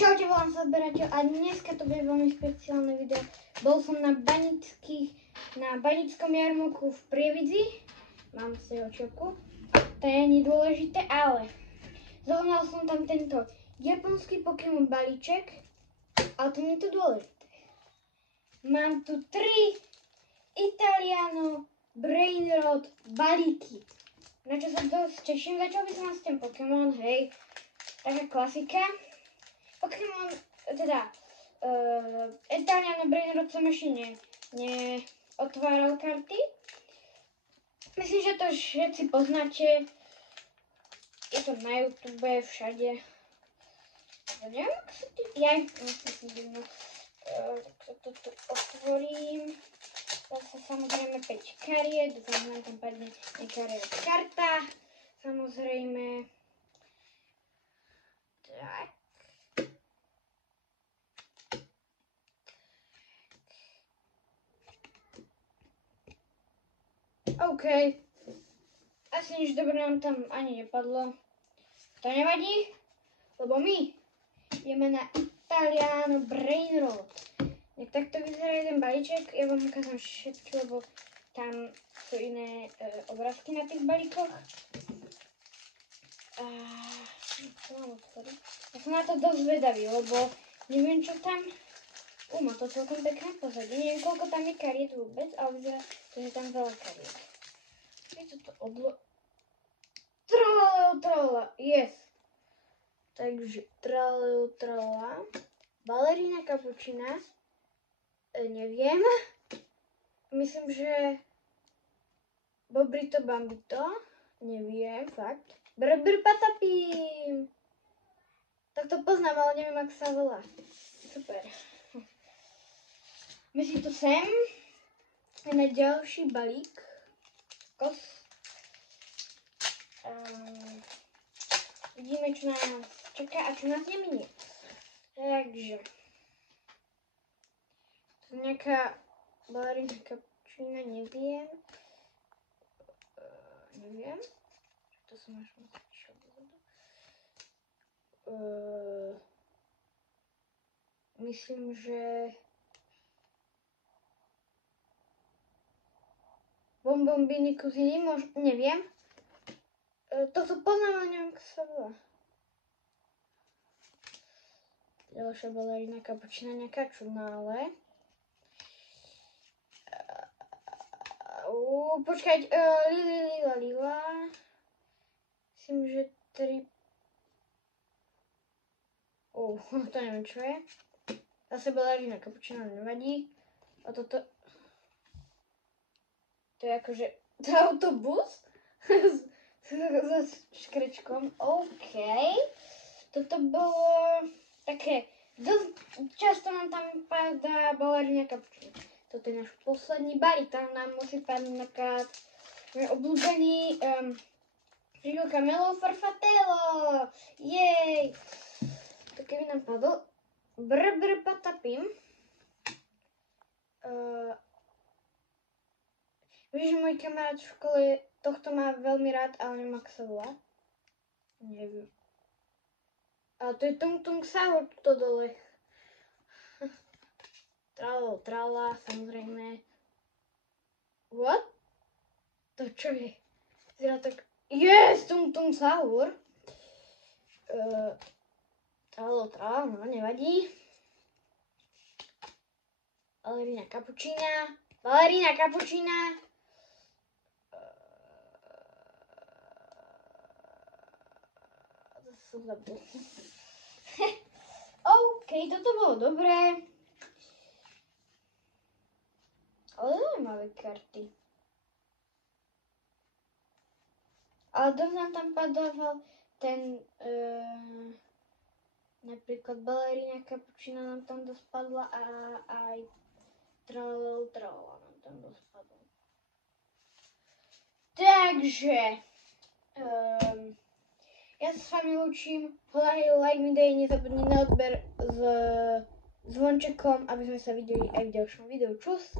Čaute, volám sa Zberateľ a dneska to bude veľmi špeciálne video. Bol som na banickom jarmoku v Prievidzi. Mám si očovku. To je nedôležité, ale zohnal som tam tento japonský Pokémon balíček, ale to nie je to dôležité. Mám tu 3 Italiano Brainrot balíky, na čo sa dosť teším. Začal by som s tým Pokémon, hej, taká klasika. Pokémon, teda Italiano Brainrot som ešte neotváral karty. Myslím, že to všetci poznáte. Je to na YouTube, všade. Ja neviem, ako sa to... tak sa to otvorím. Zase samozrejme 5 kariet, dúfam, že tam padne nejaká karta. Samozrejme. Tak. OK. Asi nič dobré nám tam ani nepadlo. To nevadí, lebo my ideme na Italiano Brainrot. Jak takto vyzerá jeden balíček, ja vám ukážem všetky, lebo tam sú iné obrázky na tých balíkoch. Ja som na to dosť zvedavý, lebo neviem, čo tam... Má to celkom pekné pozadie. Neviem, koľko tam je kariet vôbec, ale vyzerá, že je tam veľa kariet. Je toto Tralala, yes. Takže tralala. Balerína Kapučina. Neviem. Myslím, že Bobrito Bambito. Neviem, fakt. Brbr Patapím. Tak to poznám, ale neviem, ak sa volá. Super. My si to sem. Na ďalší balík. Kos. Vidíme, čo nás čaká a čo nás neminie. Takže. To je nejaká balerína Kapučina, neviem. Neviem. To som až musel dozadu. Myslím, že Bombombini kuziny, neviem. Toto poznám, ale neviem, ako sa volá. Ďalšia balerína Kapučina, nejaká čudná, ale... Počkať, Lila. Myslím, že 3... to neviem, čo je. Zase balerína Kapučina, nevadí. A toto... To je akože... To je autobus? S škrečkom. OK. Toto bolo také... Dosť často nám tam padá balerína Kapučina. Toto je náš posledný balík. Tam nám musí padnúť napríklad môj obľúbený príručka Melo Farfatello. Jej! To keby nám padol Brbr Patapím. Víš, môj kamarát v škole tohto má veľmi rád, ale neviem, ako sa volá. Neviem. Ale to je Tung Tung Saur to dole. Trala, samozrejme. What? To čo je? Zerá tak... Yes, Tung Tung Saur. Trala, no nevadí. Balerína Kapučina. Som zabudol. OK, toto bolo dobré. Ale zaujímavé karty. Ale dosť nám tam padával ten... napríklad balerína Kapučina nám tam dosť padla a aj tralala nám tam dosť padla. Takže... ja sa s vami lúčim, like mi dej, nezabudni na odber s zvončekom, aby sme sa videli aj v ďalšom videu. Čus!